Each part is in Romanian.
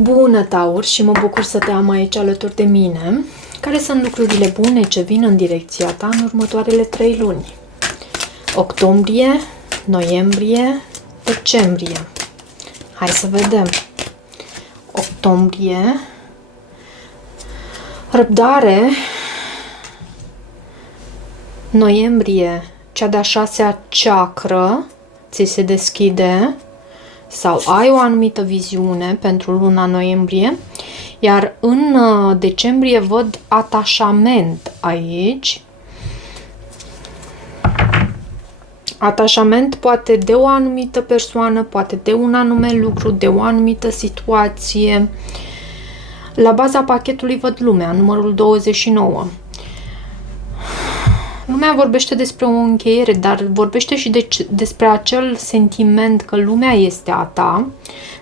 Bună, Taur, și mă bucur să te am aici alături de mine. Care sunt lucrurile bune ce vin în direcția ta în următoarele 3 luni? Octombrie, noiembrie, decembrie. Hai să vedem. Octombrie, răbdare, noiembrie, cea de-a 6-a chakră ți se deschide sau ai o anumită viziune pentru luna noiembrie, iar în decembrie văd atașament aici. Atașament poate de o anumită persoană, poate de un anume lucru, de o anumită situație. La baza pachetului văd lumea, numărul 29. Lumea vorbește despre o încheiere, dar vorbește și despre acel sentiment că lumea este a ta,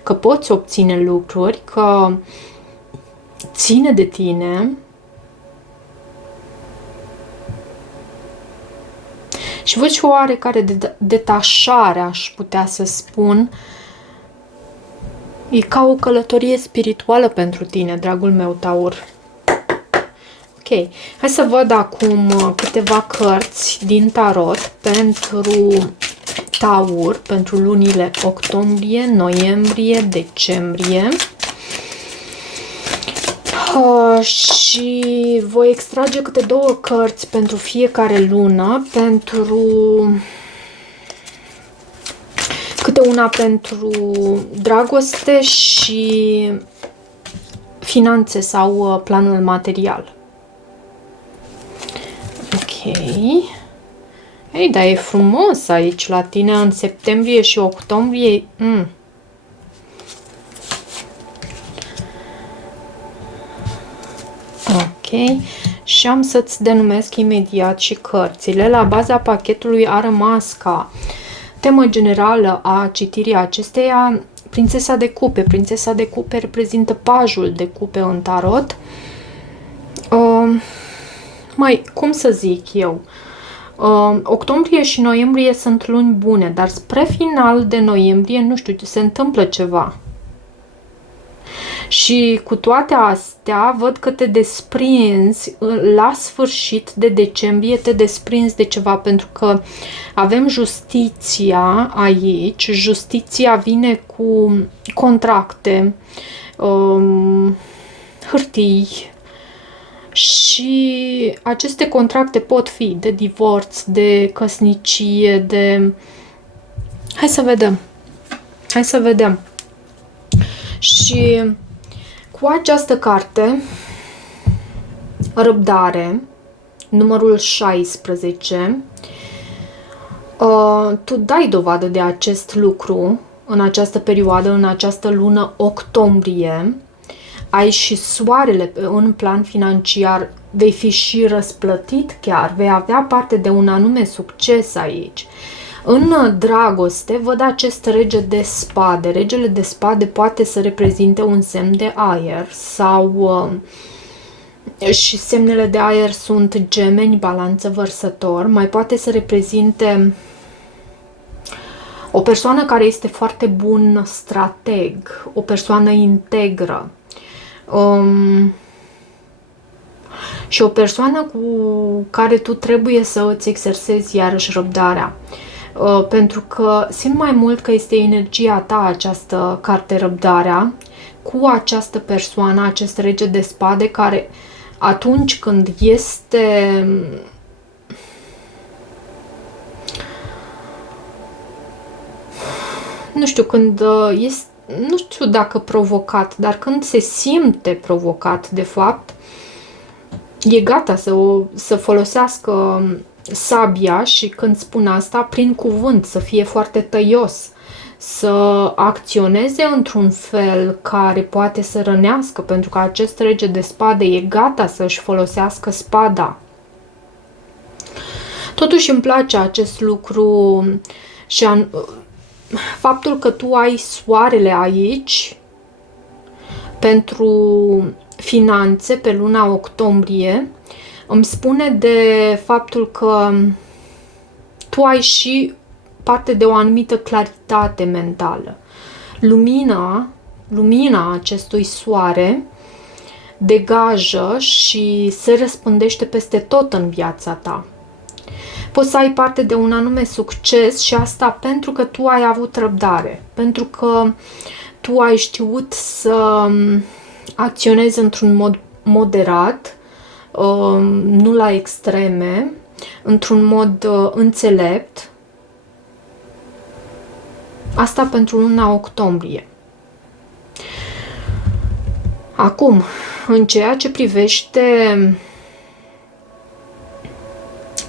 că poți obține lucruri, că ține de tine. Și văd și o oarecare detașare, aș putea să spun. E ca o călătorie spirituală pentru tine, dragul meu, Taur. Ok, hai să văd acum câteva cărți din tarot pentru Taur, pentru lunile octombrie, noiembrie, decembrie. Și voi extrage câte 2 cărți pentru fiecare lună, câte una pentru dragoste și finanțe sau planul material. Ok. Ei, dar e frumos aici la tine în septembrie și octombrie. Ok. Și am să-ți denumesc imediat și cărțile. La baza pachetului a rămas ca temă generală a citirii acesteia Prințesa de Cupe. Prințesa de Cupe reprezintă pajul de cupe în tarot. Cum să zic eu? Octombrie și noiembrie sunt luni bune, dar spre final de noiembrie, nu știu, se întâmplă ceva. Și cu toate astea, văd că te desprinzi la sfârșit de decembrie, te desprinzi de ceva, pentru că avem justiția aici. Justiția vine cu contracte, hârtii, și aceste contracte pot fi de divorț, de căsnicie, de... Hai să vedem. Și cu această carte, răbdare, numărul 16, tu dai dovadă de acest lucru în această perioadă, în această lună octombrie. Ai și soarele în plan financiar, vei fi și răsplătit chiar, vei avea parte de un anume succes aici. În dragoste văd acest rege de spade. Regele de spade poate să reprezinte un semn de aer sau și semnele de aer sunt Gemeni, Balanță, Vărsător. Mai poate să reprezinte o persoană care este foarte bun strateg, o persoană integră. Și o persoană cu care tu trebuie să îți exersezi iarăși răbdarea. Pentru că simt mai mult că este energia ta această carte, răbdarea, cu această persoană, acest rege de spade, care atunci când este nu știu, când este, nu știu dacă provocat, dar când se simte provocat, de fapt, e gata să folosească sabia, și când spun asta, prin cuvânt, să fie foarte tăios, să acționeze într-un fel care poate să rănească, pentru că acest rege de spade e gata să-și folosească spada. Totuși îmi place acest lucru și faptul că tu ai soarele aici pentru finanțe pe luna octombrie îmi spune de faptul că tu ai și parte de o anumită claritate mentală. Lumina lumina acestui soare degajă și se răspândește peste tot în viața ta. Poți să ai parte de un anume succes și asta pentru că tu ai avut răbdare, pentru că tu ai știut să acționezi într-un mod moderat, nu la extreme, într-un mod înțelept. Asta pentru luna octombrie. Acum, în ceea ce privește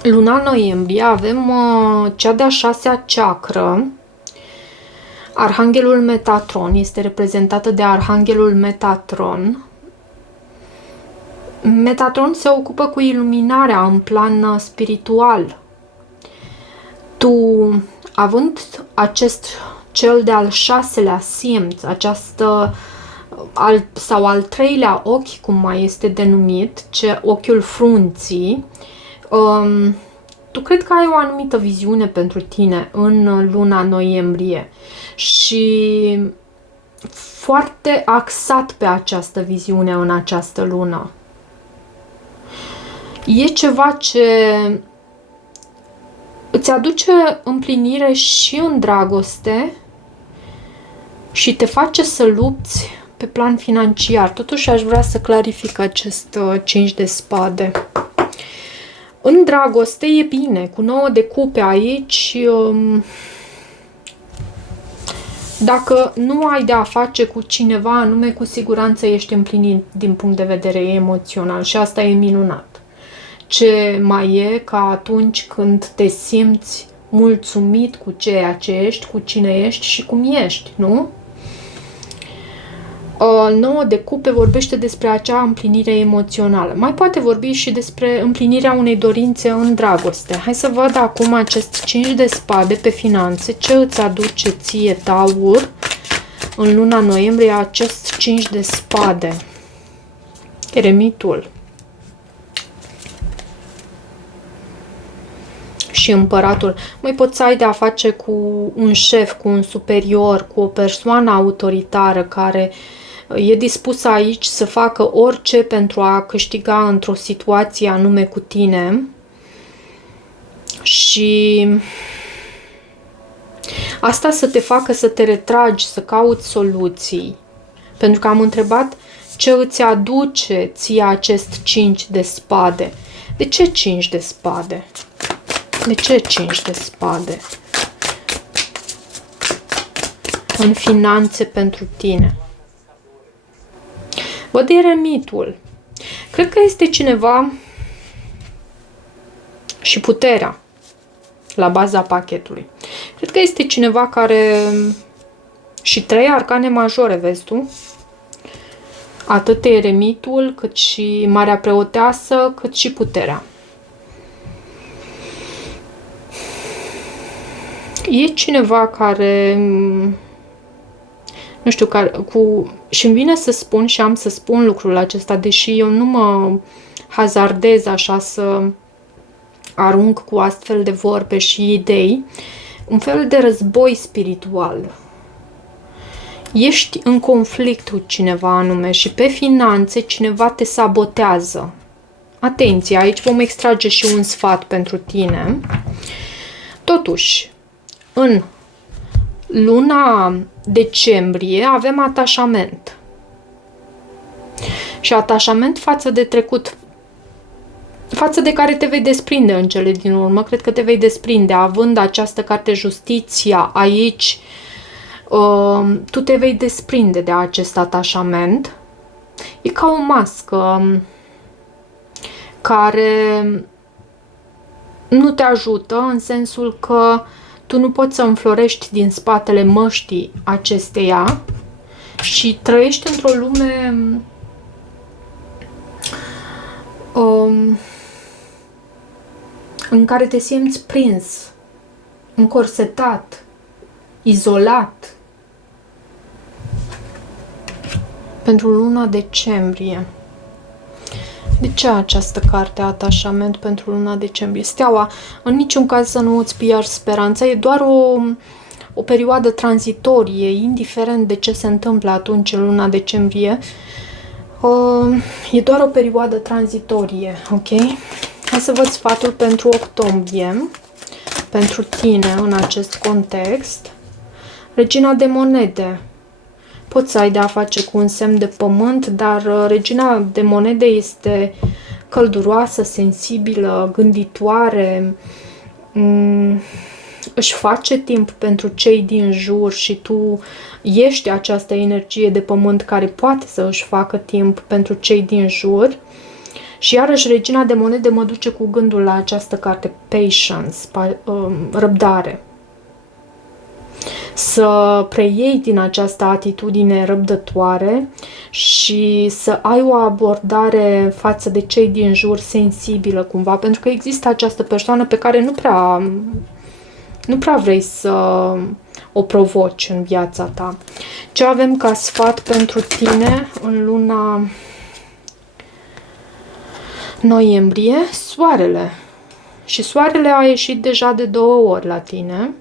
luna noiembrie, avem cea de-a 6-a chakră. Arhanghelul Metatron este reprezentată de Arhanghelul Metatron. Metatron se ocupă cu iluminarea în plan spiritual. Tu, având acest cel de-al 6-lea simț, această sau al 3-lea ochi, cum mai este denumit, ochiul frunții, tu cred că ai o anumită viziune pentru tine în luna noiembrie și foarte axat pe această viziune în această lună. E ceva ce îți aduce împlinire și în dragoste și te face să lupți pe plan financiar. Totuși aș vrea să clarific acest 5 de spade. În dragoste e bine, cu 9 de cupe aici, dacă nu ai de a face cu cineva anume, cu siguranță ești împlinit din punct de vedere emoțional și asta e minunat. Ce mai e ca atunci când te simți mulțumit cu ceea ce ești, cu cine ești și cum ești, nu? 9 de cupe vorbește despre acea împlinire emoțională. Mai poate vorbi și despre împlinirea unei dorințe în dragoste. Hai să văd acum acest 5 de spade pe finanțe. Ce îți aduce ție, Taur, în luna noiembrie acest 5 de spade? Eremitul. Și împăratul. Mai poți să ai de a face cu un șef, cu un superior, cu o persoană autoritară care e dispusă aici să facă orice pentru a câștiga într-o situație anume cu tine. Și asta să te facă să te retragi, să cauți soluții. Pentru că am întrebat ce îți aduce ție acest 5 de spade. De ce 5 de spade? De ce 5 de spade? În finanțe pentru tine. Văd eremitul. Cred că este cineva și puterea la baza pachetului. Cred că este cineva care și 3 arcane majore, vezi tu? Atât eremitul, cât și Marea Preoteasă, cât și puterea. E cineva care, nu știu, și îmi vine să spun și am să spun lucrul acesta, deși eu nu mă hazardez așa să arunc cu astfel de vorbe și idei, un fel de război spiritual. Ești în conflict cu cineva anume și pe finanțe cineva te sabotează. Atenție, aici vom extrage și un sfat pentru tine. Totuși, în luna decembrie avem atașament. Și atașament față de trecut, față de care te vei desprinde în cele din urmă. Cred că te vei desprinde, având această carte Justiția aici, tu te vei desprinde de acest atașament. E ca o mască care nu te ajută, în sensul că tu nu poți să înflorești din spatele măștii acesteia și trăiești într-o lume în care te simți prins, încorsetat, izolat. Pentru luna decembrie. De ce această carte, atașament pentru luna decembrie? Steaua, în niciun caz să nu îți pierzi speranța, e doar o perioadă tranzitorie, indiferent de ce se întâmplă atunci în luna decembrie. E doar o perioadă tranzitorie, ok? Hai să văd sfatul pentru octombrie, pentru tine în acest context. Regina de monede. Poți să ai de a face cu un semn de pământ, dar regina de monede este călduroasă, sensibilă, gânditoare, își face timp pentru cei din jur și tu ești această energie de pământ care poate să își facă timp pentru cei din jur. Și iarăși regina de monede mă duce cu gândul la această carte, patience, răbdare. Să preiei din această atitudine răbdătoare și să ai o abordare față de cei din jur sensibilă cumva, pentru că există această persoană pe care nu prea vrei să o provoci în viața ta. Ce avem ca sfat pentru tine în luna noiembrie? Soarele. Și soarele a ieșit deja de 2 ori la tine.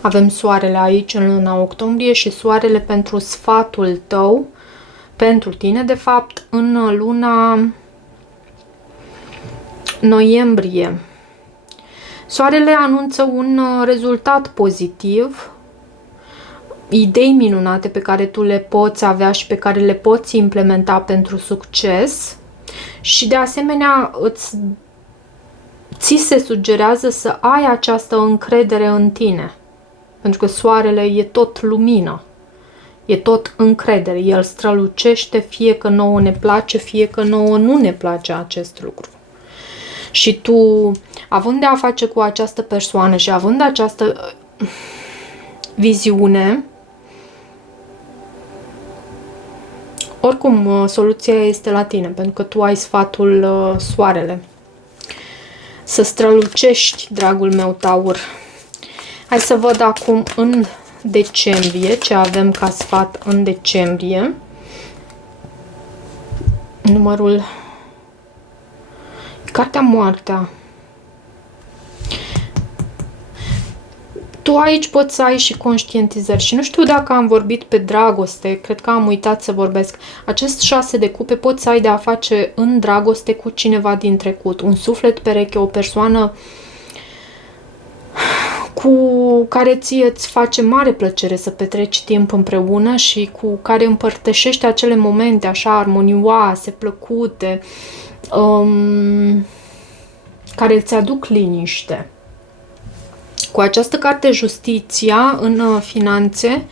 Avem soarele aici în luna octombrie și soarele pentru sfatul tău, pentru tine, de fapt, în luna noiembrie. Soarele anunță un rezultat pozitiv, idei minunate pe care tu le poți avea și pe care le poți implementa pentru succes și, de asemenea, ți se sugerează să ai această încredere în tine. Pentru că soarele e tot lumină, e tot încredere, el strălucește, fie că nouă ne place, fie că nouă nu ne place acest lucru. Și tu, având de a face cu această persoană și având această viziune, oricum soluția este la tine, pentru că tu ai sfatul soarele. Să strălucești, dragul meu Taur. Hai să văd acum în decembrie ce avem ca sfat în decembrie. Numărul... Cartea Moartea. Tu aici poți să ai și conștientizări și nu știu dacă am vorbit pe dragoste, cred că am uitat să vorbesc. Acest 6 de cupe poți să ai de a face în dragoste cu cineva din trecut, un suflet pereche, o persoană cu care ție îți face mare plăcere să petreci timp împreună și cu care împărtășești acele momente așa armonioase, plăcute, care îți aduc liniște. Cu această carte Justiția în finanțe,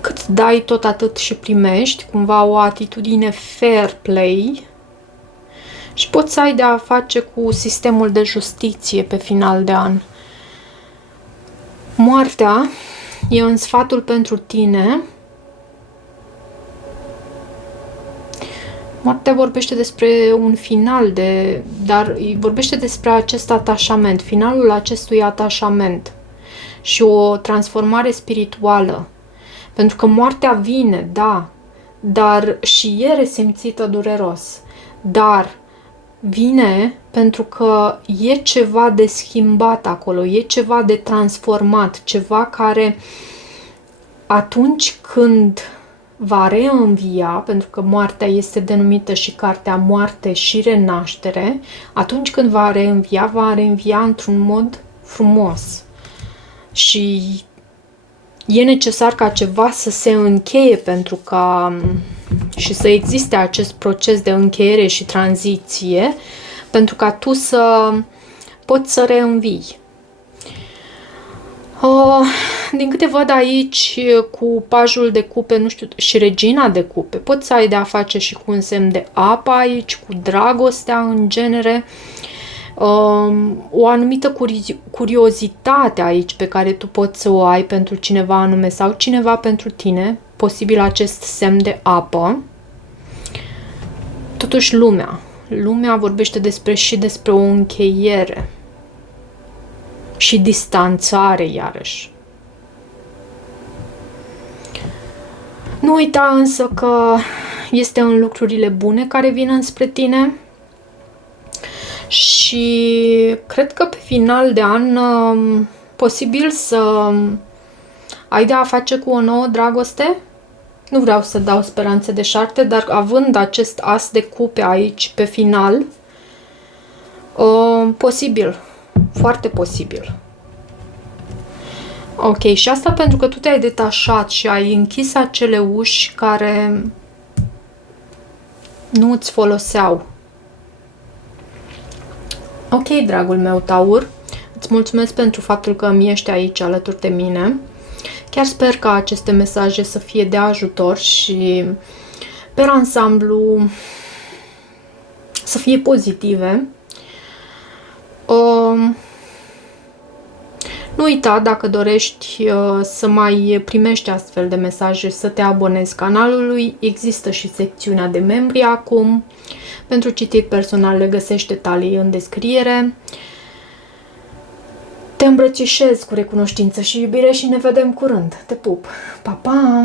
cât dai tot atât și primești, cumva o atitudine fair play și poți să ai de a face cu sistemul de justiție pe final de an. Moartea e în sfatul pentru tine. Moartea vorbește despre un final, dar vorbește despre acest atașament, finalul acestui atașament și o transformare spirituală. Pentru că moartea vine, da, dar și e resimțită dureros, dar vine pentru că e ceva de schimbat acolo, e ceva de transformat, ceva care atunci când va reînvia, pentru că moartea este denumită și cartea Moarte și Renaștere, atunci când va reînvia într-un mod frumos. Și e necesar ca ceva să se încheie pentru ca și să existe acest proces de încheiere și tranziție, pentru ca tu să poți să reînvii. Din câte văd aici, cu pajul de cupe, nu știu, și regina de cupe, poți să ai de a face și cu un semn de apă aici, cu dragostea în genere, o anumită curiozitate aici pe care tu poți să o ai pentru cineva anume sau cineva pentru tine, posibil acest semn de apă. Totuși lumea vorbește și despre o încheiere și distanțare iarăși. Nu uita însă că este în lucrurile bune care vin înspre tine și și cred că pe final de an posibil să ai de a face cu o nouă dragoste. Nu vreau să dau speranțe de șarte, dar având acest as de cupe aici pe final, posibil, foarte posibil. Ok, și asta pentru că tu te-ai detașat și ai închis acele uși care nu îți foloseau. Ok, dragul meu Taur, îți mulțumesc pentru faptul că mi ești aici alături de mine. Chiar sper ca aceste mesaje să fie de ajutor și pe ansamblu să fie pozitive. Nu uita, dacă dorești să mai primești astfel de mesaje, să te abonezi canalului. Există și secțiunea de membri acum. Pentru citiri personale găsești detalii în descriere. Te îmbrățișez cu recunoștință și iubire și ne vedem curând. Te pup! Pa, pa!